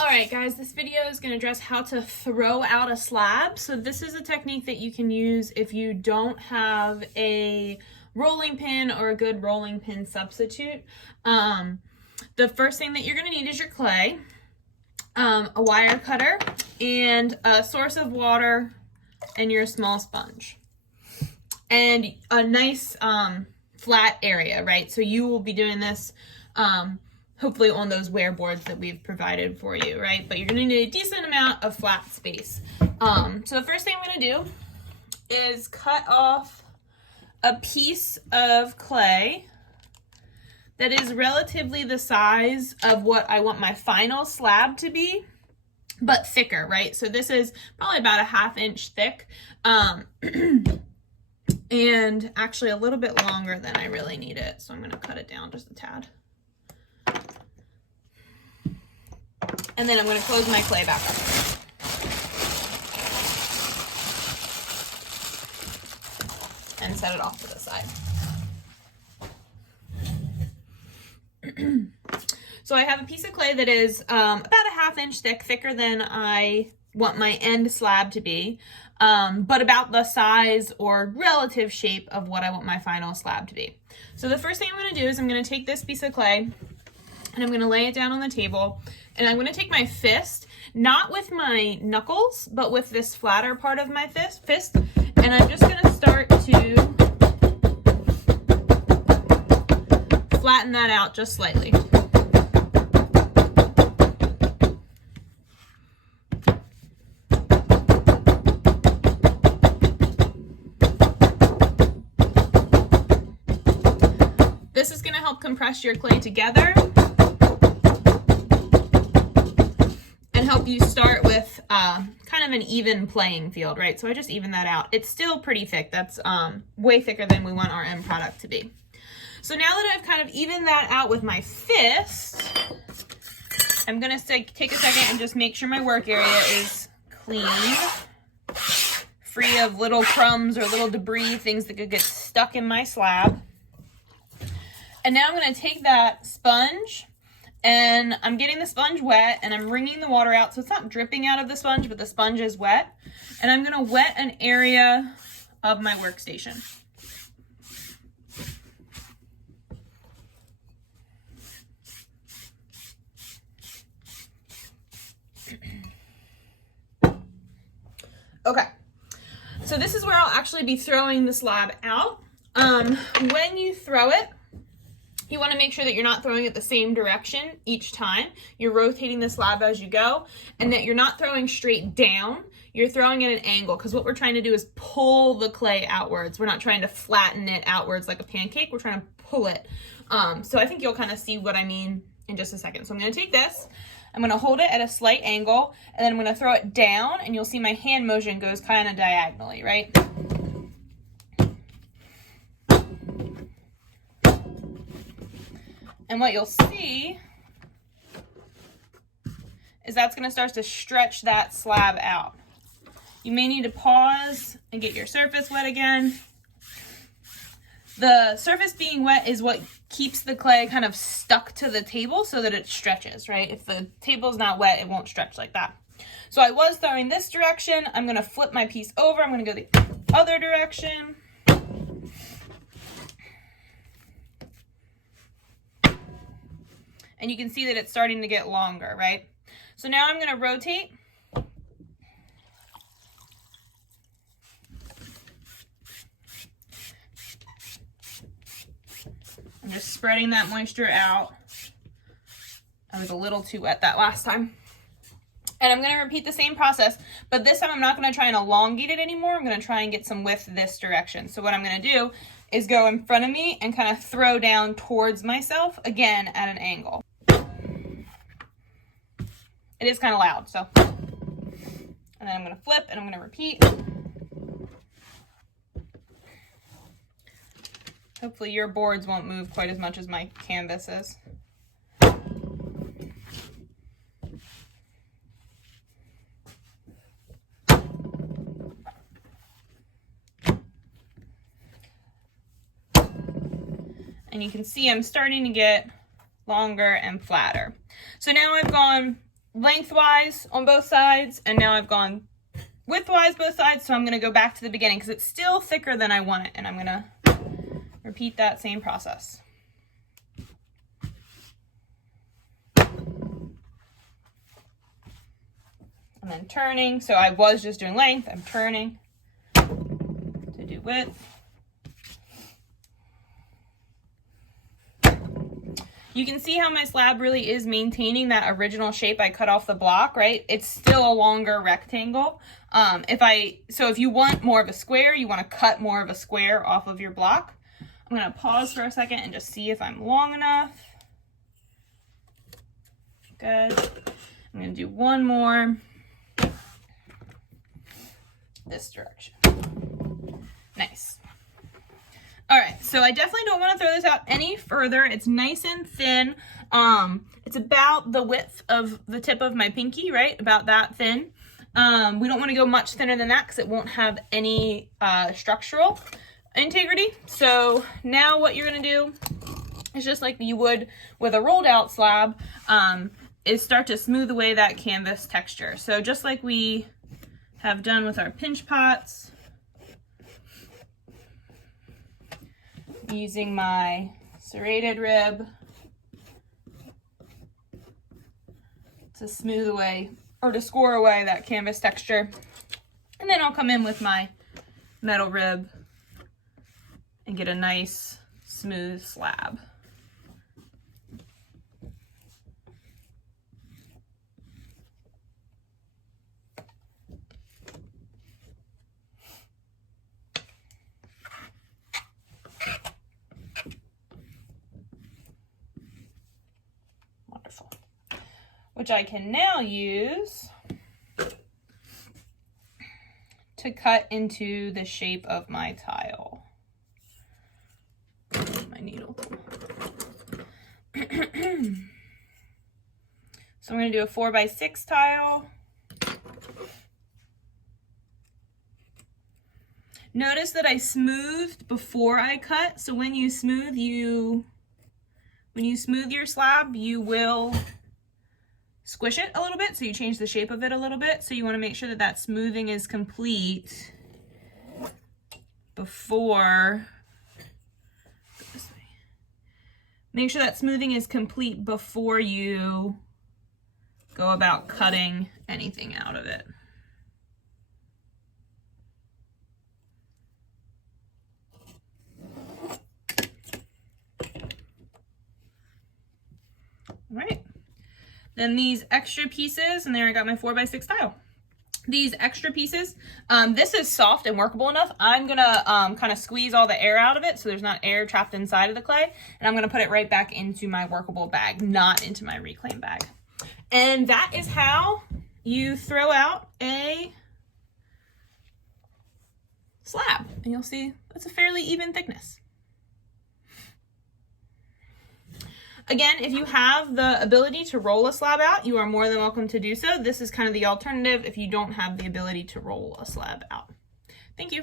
All right, guys, this video is going to address how to throw out a slab. So this is a technique that you can use if you don't have a rolling pin or a good rolling pin substitute. The first thing that you're going to need is your clay, a wire cutter, and a source of water, and your small sponge. And a nice flat area, right? So you will be doing this hopefully on those wear boards that we've provided for you, right? But you're gonna need a decent amount of flat space. So the first thing I'm gonna do is cut off a piece of clay that is relatively the size of what I want my final slab to be, but thicker, right? So this is probably about a 1/2 inch thick, and actually a little bit longer than I really need it. So I'm gonna cut it down just a tad. And then I'm going to close my clay back up. And set it off to the side. So I have a piece of clay that is about a 1/2 inch thick, thicker than I want my end slab to be, but about the size or relative shape of what I want my final slab to be. So the first thing I'm going to do is I'm going to take this piece of clay and I'm going to lay it down on the table. And I'm going to take my fist, not with my knuckles, but with this flatter part of my fist, and I'm just going to start to flatten that out just slightly. This is going to help compress your clay together and help you start with kind of an even playing field, right? So I just even that out. It's still pretty thick. That's way thicker than we want our end product to be. So now that I've kind of evened that out with my fist, I'm going to take a second and just make sure my work area is clean, free of little crumbs or little debris, things that could get stuck in my slab. And now I'm going to take that sponge, and I'm getting the sponge wet, and I'm wringing the water out so it's not dripping out of the sponge, but the sponge is wet. And I'm going to wet an area of my workstation. Okay, so this is where I'll actually be throwing the slab out. When you throw it, you want to make sure that you're not throwing it the same direction each time. You're rotating the slab as you go, and that you're not throwing straight down. You're throwing at an angle, because what we're trying to do is pull the clay outwards. We're not trying to flatten it outwards like a pancake. We're trying to pull it. So I think you'll kind of see what I mean in just a second. So I'm going to take this. I'm going to hold it at a slight angle, and then I'm going to throw it down, and you'll see my hand motion goes kind of diagonally, right? And what you'll see is that's going to start to stretch that slab out. You may need to pause and get your surface wet again. The surface being wet is what keeps the clay kind of stuck to the table so that it stretches, right? If the table's not wet, it won't stretch like that. So I was throwing this direction. I'm going to flip my piece over. I'm going to go the other direction. And you can see that it's starting to get longer, right? So now I'm going to rotate. I'm just spreading that moisture out. I was a little too wet that last time. And I'm going to repeat the same process, but this time I'm not going to try and elongate it anymore. I'm going to try and get some width this direction. So what I'm going to do is go in front of me and kind of throw down towards myself, again, at an angle. It is kind of loud, so. And then I'm going to flip and I'm going to repeat. Hopefully your boards won't move quite as much as my canvas is. And you can see I'm starting to get longer and flatter. So now I've gone lengthwise on both sides, and now I've gone widthwise both sides, so I'm going to go back to the beginning because it's still thicker than I want it, and I'm going to repeat that same process. And then turning, so I was just doing length, I'm turning to do width. You can see how my slab really is maintaining that original shape I cut off the block, right? It's still a longer rectangle. So if you want more of a square, you want to cut more of a square off of your block. I'm going to pause for a second and just see if I'm long enough. Good. I'm going to do one more this direction. Nice. All right, so I definitely don't want to throw this out any further. It's nice and thin. It's about the width of the tip of my pinky, right? About that thin. We don't want to go much thinner than that because it won't have any structural integrity. So now what you're going to do is just like you would with a rolled out slab, is start to smooth away that canvas texture. So just like we have done with our pinch pots, using my serrated rib to smooth away or to score away that canvas texture. And then I'll come in with my metal rib and get a nice smooth slab. Which I can now use to cut into the shape of my tile. My needle. So I'm going to do a 4x6 tile. Notice that I smoothed before I cut. So when you smooth your slab, you will squish it a little bit, so you change the shape of it a little bit. So you want to make sure that that smoothing is complete before, make sure that smoothing is complete before you go about cutting anything out of it. All right. Then these extra pieces, and there I got my 4x6 tile. These extra pieces, this is soft and workable enough. I'm gonna kind of squeeze all the air out of it so there's not air trapped inside of the clay, and I'm gonna put it right back into my workable bag, not into my reclaim bag. And that is how you throw out a slab, and you'll see it's a fairly even thickness. Again, if you have the ability to roll a slab out, you are more than welcome to do so. This is kind of the alternative if you don't have the ability to roll a slab out. Thank you.